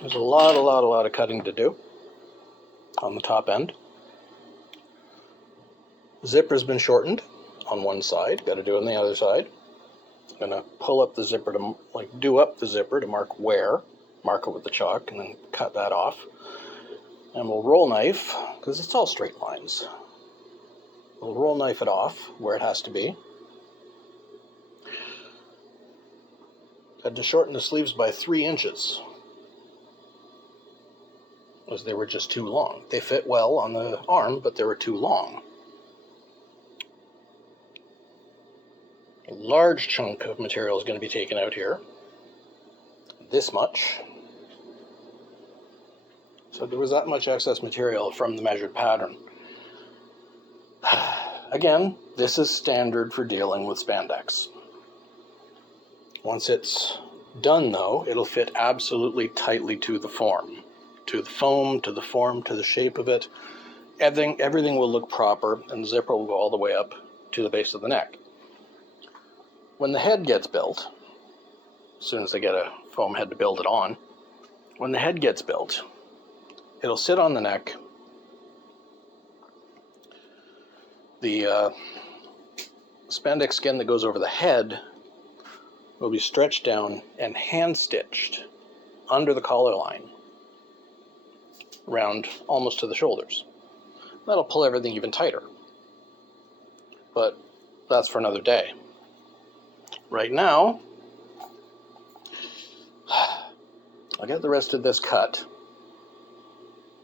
There's a lot of cutting to do on the top end. Zipper's been shortened on one side, got to do it on the other side. I'm going to pull up the zipper to, do up the zipper to mark it with the chalk, and then cut that off. And we'll roll knife, because it's all straight lines. We'll roll knife it off where it has to be. Had to shorten the sleeves by 3 inches, as they were just too long. They fit well on the arm, but they were too long. A large chunk of material is going to be taken out here. This much. So there was that much excess material from the measured pattern. Again, this is standard for dealing with spandex. Once it's done, though, it'll fit absolutely tightly to the form. To the foam, to the form, to the shape of it. Everything will look proper, and the zipper will go all the way up to the base of the neck. When the head gets built, as soon as they get a foam head to build it on, when the head gets built, it'll sit on the neck. The spandex skin that goes over the head will be stretched down and hand-stitched under the collar line, around almost to the shoulders. That'll pull everything even tighter. But that's for another day. Right now, I'll get the rest of this cut,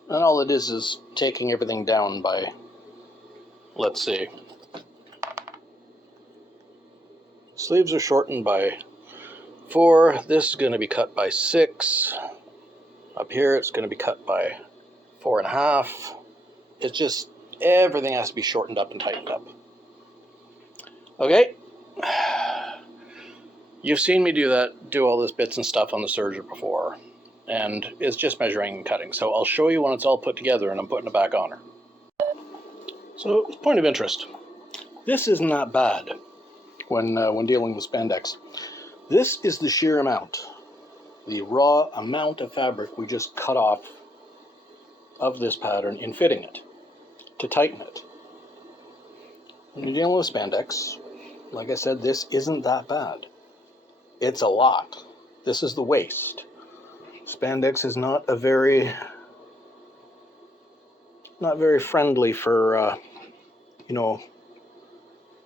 and all it is taking everything down by, let's see, sleeves are shortened by 4, this is going to be cut by 6, up here it's going to be cut by 4.5, it's just, everything has to be shortened up and tightened up. Okay. You've seen me do all this bits and stuff on the serger before, and it's just measuring and cutting. So I'll show you when it's all put together and I'm putting it back on her. So, point of interest, this isn't that bad when dealing with spandex. This is the sheer amount, the raw amount of fabric we just cut off of this pattern in fitting it, to tighten it. When you're dealing with spandex, like I said, this isn't that bad. It's a lot. This is the waist. Spandex is not very friendly for,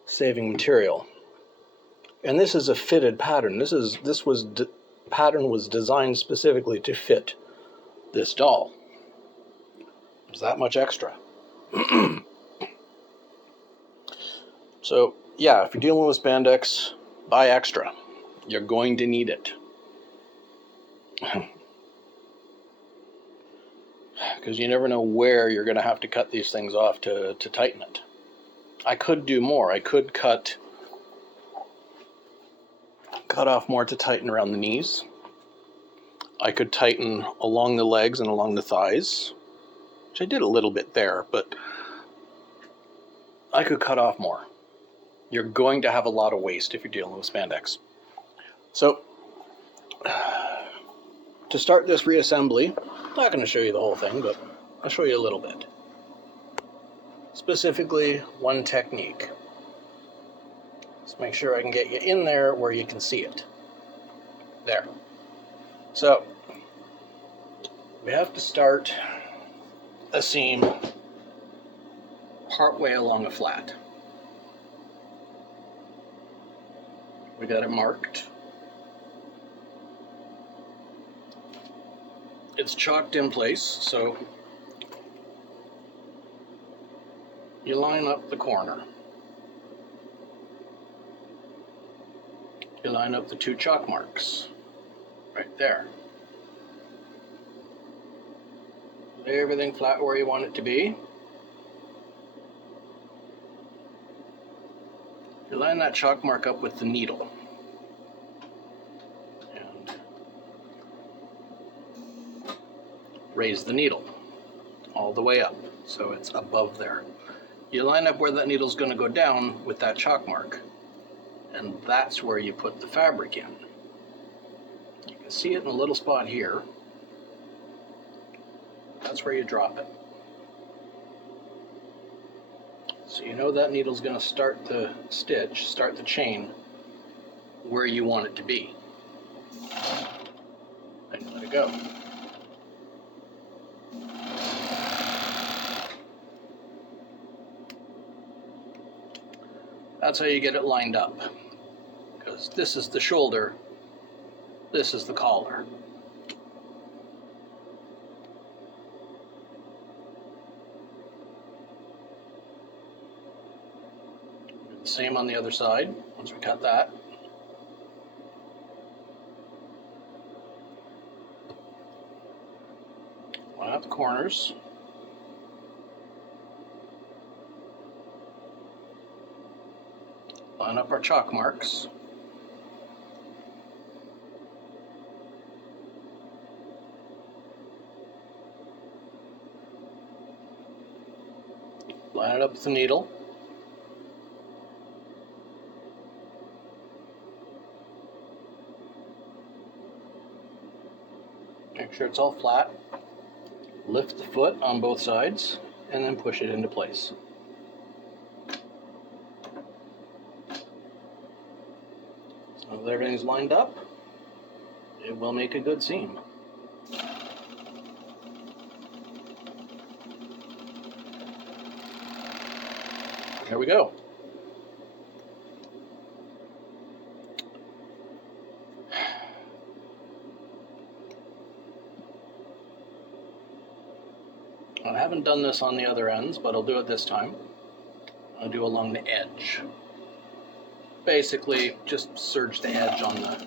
saving material. And this is a fitted pattern. Pattern was designed specifically to fit this doll. There's that much extra. So, yeah, if you're dealing with spandex, buy extra. You're going to need it. Because you never know where you're going to have to cut these things off to tighten it. I could do more. I could cut off more to tighten around the knees. I could tighten along the legs and along the thighs, which I did a little bit there, but I could cut off more. You're going to have a lot of waste if you're dealing with spandex. So, to start this reassembly, I'm not going to show you the whole thing, but I'll show you a little bit. Specifically, one technique. Let's make sure I can get you in there where you can see it. There. So, we have to start a seam partway along a flat. We got it marked. It's chalked in place, so you line up the corner. You line up the 2 chalk marks right there. Lay everything flat where you want it to be. You line that chalk mark up with the needle. And raise the needle all the way up so it's above there. You line up where that needle's going to go down with that chalk mark, and that's where you put the fabric in. You can see it in a little spot here. That's where you drop it. So you know that needle's going to start the stitch, start the chain where you want it to be. And let it go. That's how you get it lined up. Because this is the shoulder, this is the collar. Do the same on the other side once we cut that. Line up the corners. Line up our chalk marks. Line it up with the needle. Make sure it's all flat. Lift the foot on both sides and then push it into place. So if everything's lined up, it will make a good seam. There we go. I haven't done this on the other ends, but I'll do it this time. I'll do along the edge. Basically, just serge the edge on the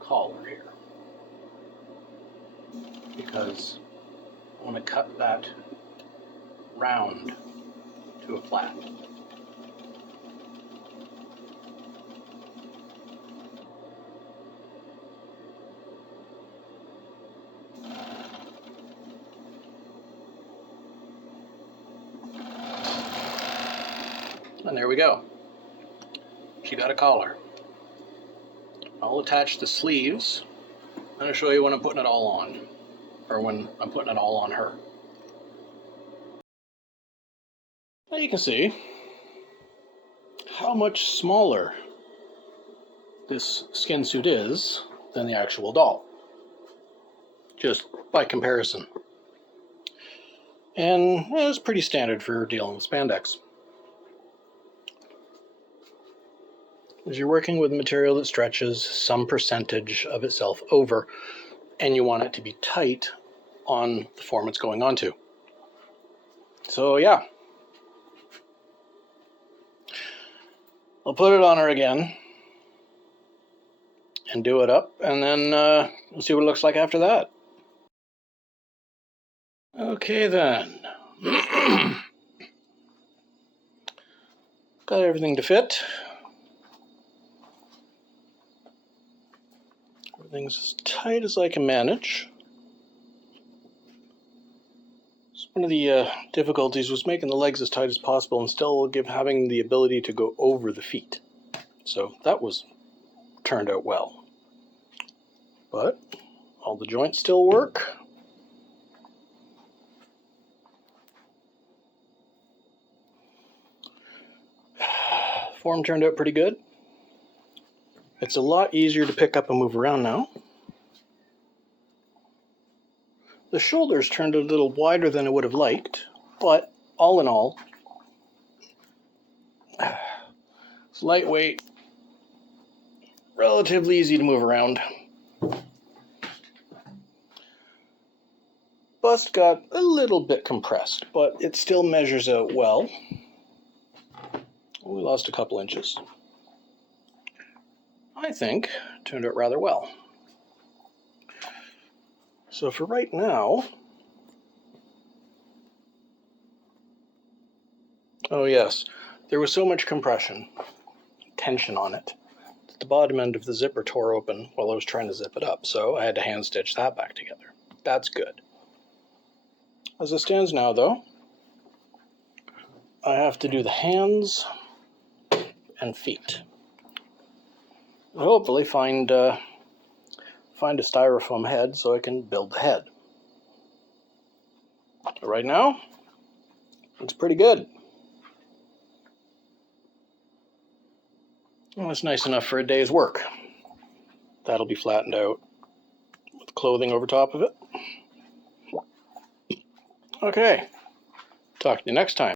collar here. Because I want to cut that round to a flat. And there we go. She got a collar. I'll attach the sleeves. I'm going to show you when I'm putting it all on, or when I'm putting it all on her. Now you can see how much smaller this skin suit is than the actual doll, just by comparison. And it's pretty standard for dealing with spandex. As you're working with material that stretches some percentage of itself over, and you want it to be tight on the form it's going onto. So yeah, I'll put it on her again and do it up, and then we'll see what it looks like after that. Okay then. Got everything to fit. Everything's as tight as I can manage. So one of the difficulties was making the legs as tight as possible and still having the ability to go over the feet. So that turned out well. But all the joints still work. Form turned out pretty good. It's a lot easier to pick up and move around now. The shoulders turned a little wider than I would have liked, but all in all, it's lightweight, relatively easy to move around. Bust got a little bit compressed, but it still measures out well. We lost a couple inches. I think turned out rather well. So for right now, oh yes, there was so much compression, tension on it, that the bottom end of the zipper tore open while I was trying to zip it up, so I had to hand stitch that back together. That's good. As it stands now though, I have to do the hands and feet. Hopefully find a styrofoam head so I can build the head. But right now, looks pretty good. Well, it's nice enough for a day's work. That'll be flattened out with clothing over top of it. Okay, talk to you next time.